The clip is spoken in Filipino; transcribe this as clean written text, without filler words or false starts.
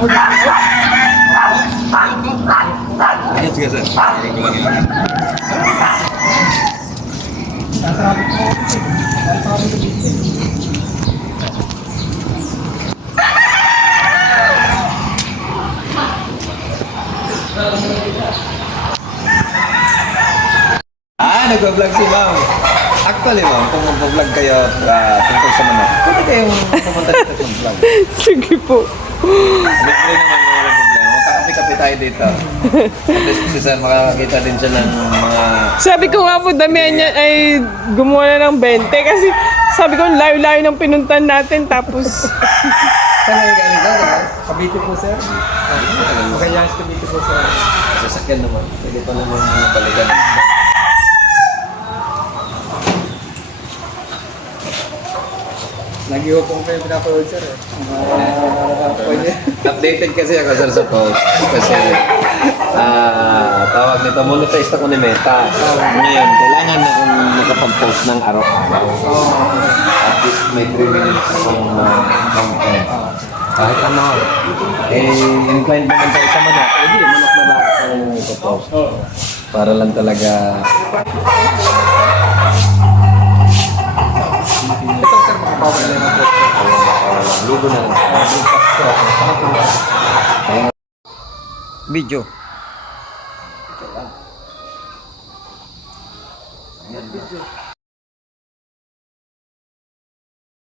Yes, sige sir. Lagay ko lang yan. Nag-vlog si ma'am. Actually ma'am, kung mag-vlog kayo tungkol sa manok, pwede kayong pumunta dito at mag-vlog. Sige po. Libre naman, walang problema. Magkakape-kape tayo dito. At least si sir makakakita din siya ng mga... Sabi ko nga po, damihan niya ay gumawa na ng 20 kasi sabi ko, layo-layo ng pinuntan natin tapos... Saan kayo galing ka? Cavite po, sir. Makayas Cavite po, sir. Sasakyan naman. Pwede pa naman balikan. Lagi ko pong kayo pinapanood, sir. Updated kasi ako sir sa post. Kasi tawag nito, monetize ako ni Meta. Ngayon, kailangan na kung makapag-post ng araw-araw. At least may 3 minutes akong content. Kahit ano. Inclined naman tayo sa manok. Hindi, manok na lang akong ipopost. Para lang talaga... Ito, sir, makapawal na yung Ligo na lang. Video. Video.